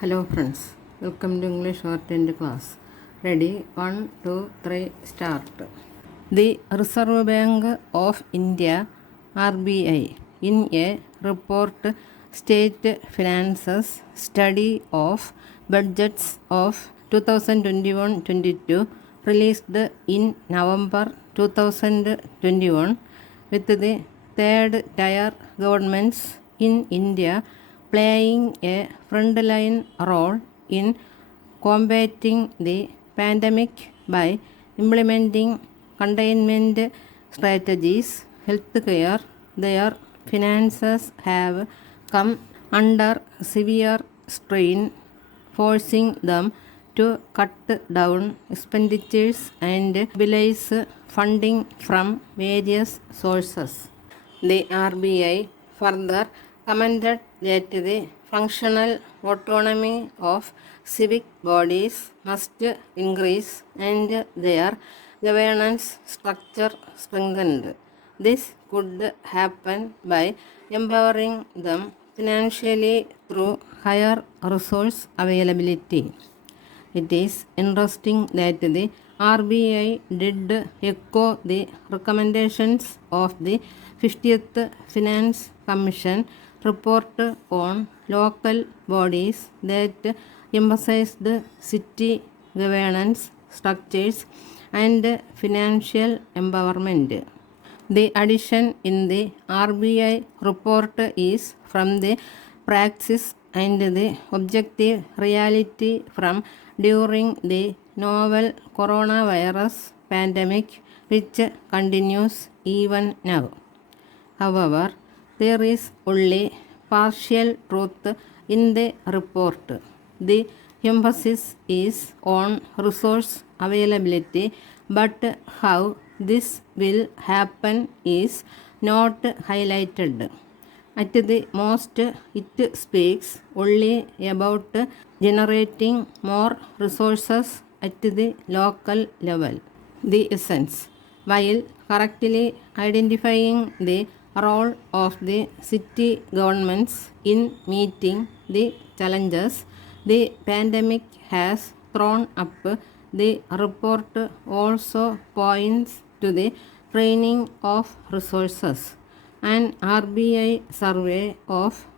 Hello friends, welcome to English Shorthand class. Ready? 1, 2, 3, start. The Reserve Bank of India (RBI) in a report State Finances Study of Budgets of 2021-22 released in November 2021 with the third tier governments in India playing a frontline role in combating the pandemic by implementing containment strategies. Healthcare, their finances have come under severe strain, forcing them to cut down expenditures and mobilize funding from various sources. The RBI further commented that the functional autonomy of civic bodies must increase and their governance structure strengthened. This could happen by empowering them financially through higher resource availability. It is interesting that the RBI did echo the recommendations of the 50th Finance Commission report on local bodies that emphasized city governance structures and financial empowerment. The addition in the RBI report is from the praxis and the objective reality from during the novel coronavirus pandemic, which continues even now. However, there is only partial truth in the report. The emphasis is on resource availability, but how this will happen is not highlighted. At the most, it speaks only about generating more resources at the local level. The essence, while correctly identifying the role of the city governments in meeting the challenges the pandemic has thrown up, the report also points to the training of resources. An RBI survey of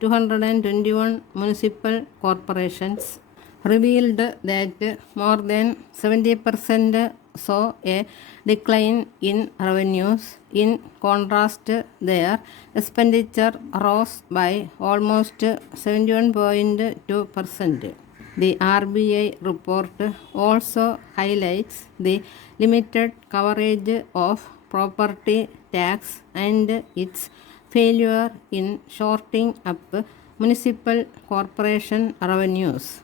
221 municipal corporations revealed that more than 70% saw a decline in revenues. In contrast, their expenditure rose by almost 71.2%. The RBI report also highlights the limited coverage of property tax and its failure in shoring up municipal corporation revenues.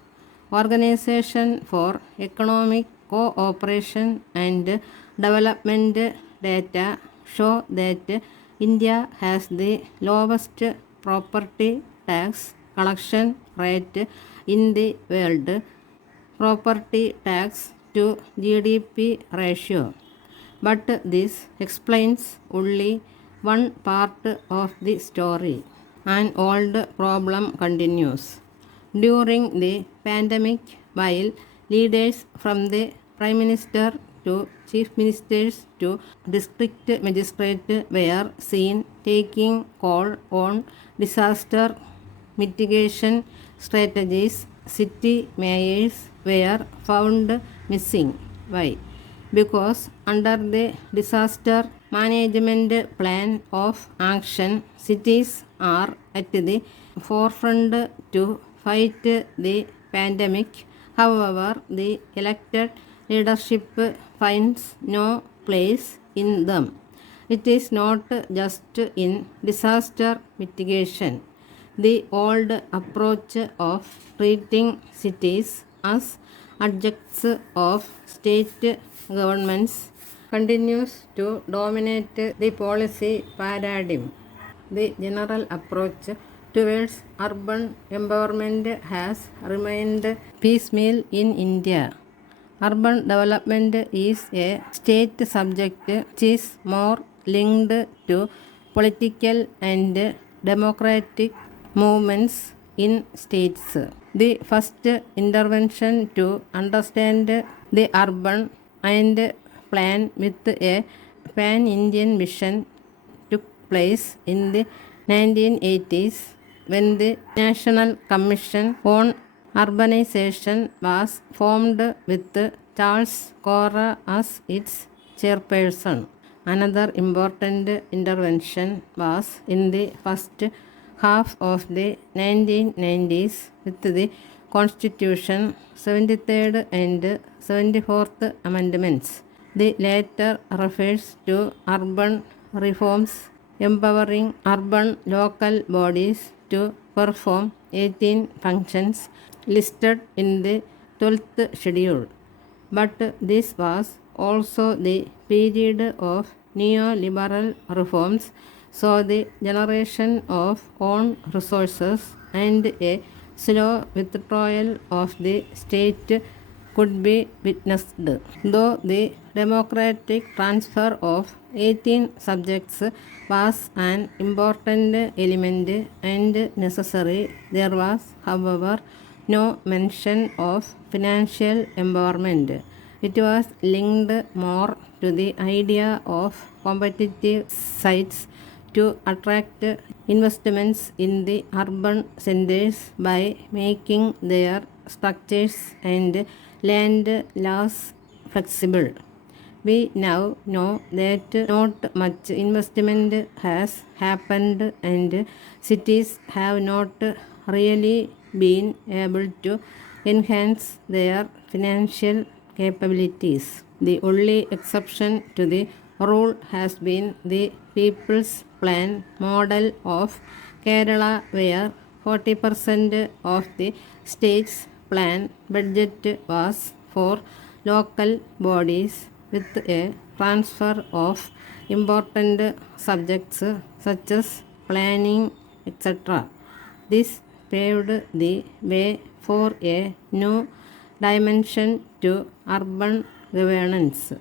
Organization for Economic Cooperation and Development data show that India has the lowest property tax collection rate in the world. Property tax to GDP ratio. But this explains only one part of the story. An old problem continues. During the pandemic, while leaders from the Prime Minister to Chief Ministers to District Magistrates were seen taking call on disaster mitigation strategies, city mayors were found missing. Why? Because under the disaster management plan of action, cities are at the forefront to fight the pandemic. However, the elected leadership finds no place in them. It is not just in disaster mitigation. The old approach of treating cities as adjuncts of state governments continues to dominate the policy paradigm. The general approach towards urban empowerment has remained piecemeal in India. Urban development is a state subject which is more linked to political and democratic movements in states. The first intervention to understand the urban and plan with a pan-Indian vision took place in the 1980s when the National Commission on Urbanization was formed with Charles Cora as its chairperson. Another important intervention was in the first half of the 1990s with the Constitution 73rd and 74th Amendments. The latter refers to urban reforms empowering urban local bodies to perform 18 functions listed in the 12th schedule. But this was also the period of neoliberal reforms, so the generation of own resources and a slow withdrawal of the state could be witnessed. Though the democratic transfer of 18 subjects was an important element and necessary, there was, however, no mention of financial empowerment. It was linked more to the idea of competitive sites to attract investments in the urban centers by making their structures and land laws flexible. We now know that not much investment has happened and cities have not really been able to enhance their financial capabilities. The only exception to the rule has been the People's Plan model of Kerala, where 40% of the state's plan budget was for local bodies with a transfer of important subjects such as planning, etc. This paved the way for a new dimension to urban governance.